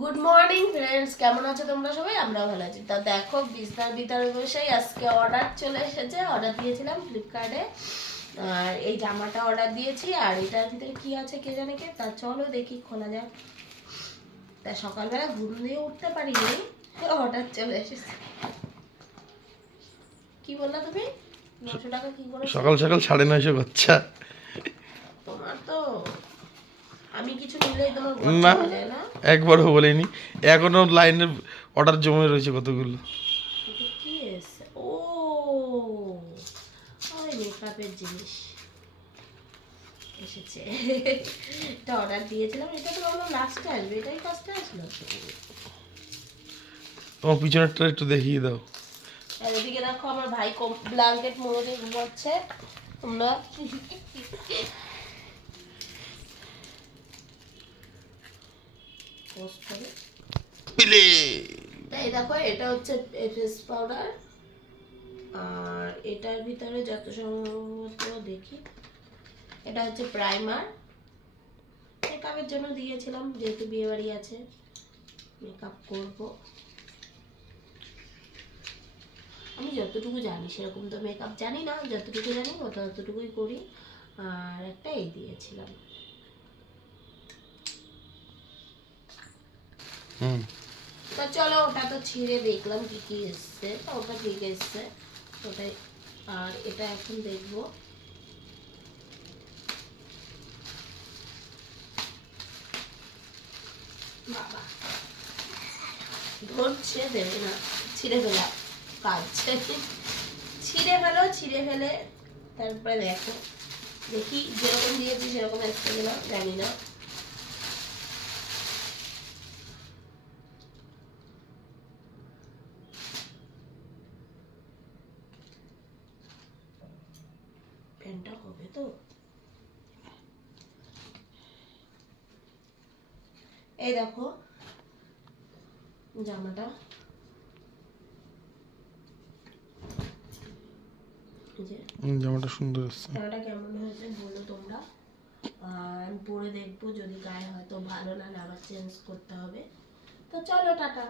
Good morning friends, কেমন আছো তোমরা সবাই? আমরা ভালো আছি। তা দেখো বিস্তার ভিতরে বসেই আজকে অর্ডার চলে এসেছে। অর্ডার দিয়েছিলাম ফ্লিপকার্টে, আর এই জামাটা অর্ডার দিয়েছি। আর এটার ভিতরে কি আছে কে জানে কে, তা চলো দেখি খোলা যাক। তা সকালবেলা ঘুম দিয়ে উঠতে পারিনি, অর্ডার চলে এসেছে। কি বললা তুমি? 900 টাকা কি করে? সকাল সকাল 950 বাচ্চা। তোমার তো আমি কিছু নিলেই তোমার গল্প না, বলে না। একবারও বলিনি। এখনো লাইনে অর্ডার জমে রয়েছে কতগুলো। এটা কি এসে? ও ওই মেকআপের জিনিস এসেছে। এটা অর্ডার দিয়েছিলাম, এটা তো আমরা লাস্টে আসবে, এটাই ফার্স্টে আসলো। তোমার পিছনেরটা একটু দেখিয়ে দাও। আর এদিকে দেখো আমার ভাই ব্ল্যাঙ্কেট মুড়ে দিয়ে ঘুমাচ্ছে। তোমরা পোস্ট করে তাই দেখো, এটা হচ্ছে ফেস পাউডার। আর এটার ভিতরে যত সম্ভবত দেখি, এটা হচ্ছে প্রাইমার। মেকআপের জন্য দিয়েছিলাম, যেহেতু বিয়ে বাড়ি আছে, মেকআপ করব। আমি যতটুকু জানি সেরকম তো মেকআপ জানি না, যতটুকু জানি ততটুকুই করি। আর একটা এই দিয়েছিলাম। তো চলো, ওটা তো ছিঁড়ে দেখলাম কি কি এসছে, তো ওটা ঠিক এসছে ওটাই। আর এটা এখন দেখবো। বাবা ধরছে, দেবে না, ছিঁড়ে ফেলা কাজ। ছিঁড়ে ফেলে তারপরে দেখো, দেখি যেরকম দিয়েছি সেরকম আসতে গেলাম, জানি না। প্যান্টটা হবে তো? এই দেখো জামাটা, জামাটা সুন্দর আছে। জামাটা কেমন হয়েছে বলো তোমরা। আমি পরে দেখবো, যদি গায়ে হয়তো ভালো না লাগে আবার চেঞ্জ করতে হবে। তো চলো টাটা।